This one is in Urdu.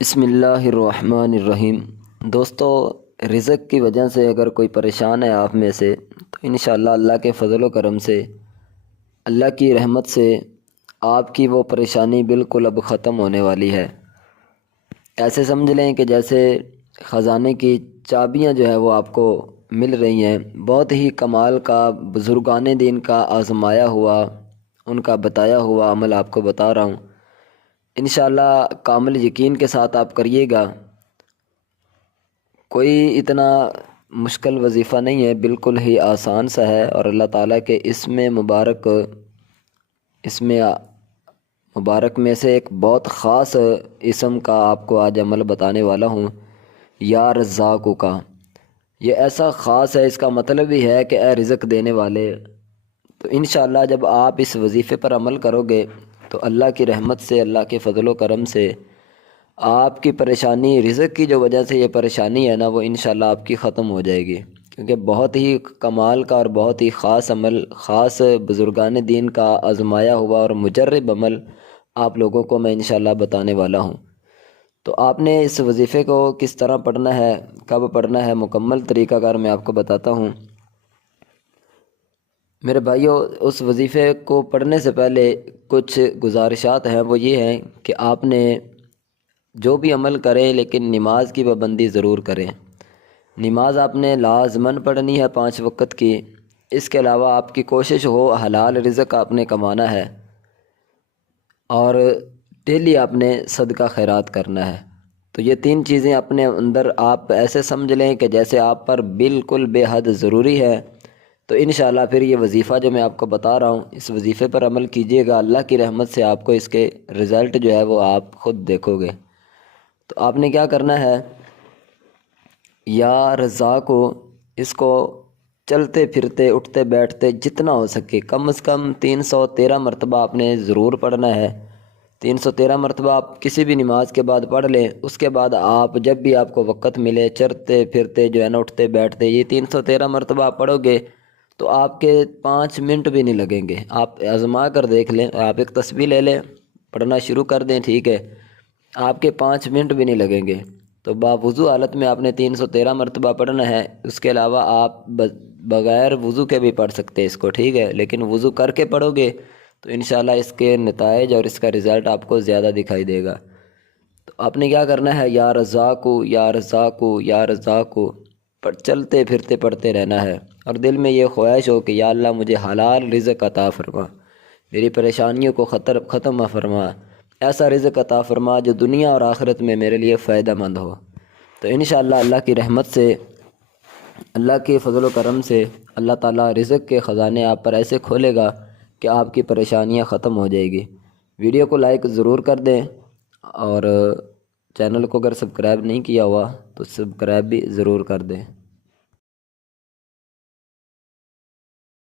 بسم اللہ الرحمن الرحیم۔ دوستو، رزق کی وجہ سے اگر کوئی پریشان ہے آپ میں سے تو انشاءاللہ اللہ کے فضل و کرم سے، اللہ کی رحمت سے آپ کی وہ پریشانی بالکل اب ختم ہونے والی ہے۔ ایسے سمجھ لیں کہ جیسے خزانے کی چابیاں جو ہے وہ آپ کو مل رہی ہیں۔ بہت ہی کمال کا بزرگان دین کا آزمایا ہوا، ان کا بتایا ہوا عمل آپ کو بتا رہا ہوں۔ انشاءاللہ کامل یقین کے ساتھ آپ کریے گا۔ کوئی اتنا مشکل وظیفہ نہیں ہے، بالکل ہی آسان سا ہے، اور اللہ تعالیٰ کے اسم مبارک میں سے ایک بہت خاص اسم کا آپ کو آج عمل بتانے والا ہوں، یا رزاق کا۔ یہ ایسا خاص ہے، اس کا مطلب ہی ہے کہ اے رزق دینے والے۔ تو انشاءاللہ جب آپ اس وظیفے پر عمل کرو گے تو اللہ کی رحمت سے، اللہ کے فضل و کرم سے آپ کی پریشانی، رزق کی جو وجہ سے یہ پریشانی ہے نا، وہ انشاءاللہ آپ کی ختم ہو جائے گی، کیونکہ بہت ہی کمال کا اور بہت ہی خاص عمل، خاص بزرگان دین کا آزمایا ہوا اور مجرب عمل آپ لوگوں کو میں انشاءاللہ بتانے والا ہوں۔ تو آپ نے اس وظیفے کو کس طرح پڑھنا ہے، کب پڑھنا ہے، مکمل طریقہ کار میں آپ کو بتاتا ہوں۔ میرے بھائیوں، اس وظیفے کو پڑھنے سے پہلے کچھ گزارشات ہیں، وہ یہ ہیں کہ آپ نے جو بھی عمل کریں لیکن نماز کی پابندی ضرور کریں۔ نماز آپ نے لازماً پڑھنی ہے 5 وقت کی۔ اس کے علاوہ آپ کی کوشش ہو حلال رزق آپ نے کمانا ہے، اور ڈیلی آپ نے صدقہ خیرات کرنا ہے۔ تو یہ 3 چیزیں اپنے اندر آپ ایسے سمجھ لیں کہ جیسے آپ پر بالکل بے حد ضروری ہے۔ تو انشاءاللہ پھر یہ وظیفہ جو میں آپ کو بتا رہا ہوں، اس وظیفے پر عمل کیجئے گا، اللہ کی رحمت سے آپ کو اس کے رزلٹ جو ہے وہ آپ خود دیکھو گے۔ تو آپ نے کیا کرنا ہے، یا رزاق کو، اس کو چلتے پھرتے اٹھتے بیٹھتے جتنا ہو سکے کم از کم 313 مرتبہ آپ نے ضرور پڑھنا ہے۔ 313 مرتبہ آپ کسی بھی نماز کے بعد پڑھ لیں۔ اس کے بعد آپ جب بھی آپ کو وقت ملے، چلتے پھرتے جو ہے نا، اٹھتے بیٹھتے یہ 313 مرتبہ آپ پڑھو گے تو آپ کے 5 منٹ بھی نہیں لگیں گے۔ آپ آزما کر دیکھ لیں، آپ ایک تسبیح لے لیں، پڑھنا شروع کر دیں، ٹھیک ہے، آپ کے 5 منٹ بھی نہیں لگیں گے۔ تو باوضو حالت میں آپ نے 313 مرتبہ پڑھنا ہے۔ اس کے علاوہ آپ بغیر وضو کے بھی پڑھ سکتے ہیں اس کو، ٹھیک ہے، لیکن وضو کر کے پڑھو گے تو انشاءاللہ اس کے نتائج اور اس کا رزلٹ آپ کو زیادہ دکھائی دے گا۔ تو آپ نے کیا کرنا ہے، یا رزاق، یا رزاق، یا رزاق، پر چلتے پھرتے پڑھتے رہنا ہے، اور دل میں یہ خواہش ہو کہ یا اللہ مجھے حلال رزق عطا فرما، میری پریشانیوں کو ختم فرما، ایسا رزق عطا فرما جو دنیا اور آخرت میں میرے لیے فائدہ مند ہو۔ تو انشاءاللہ اللہ کی رحمت سے، اللہ کے فضل و کرم سے اللہ تعالیٰ رزق کے خزانے آپ پر ایسے کھولے گا کہ آپ کی پریشانیاں ختم ہو جائے گی۔ ویڈیو کو لائک ضرور کر دیں، اور چینل کو اگر سبسکرائب نہیں کیا ہوا تو سبسکرائب بھی ضرور کر دیں۔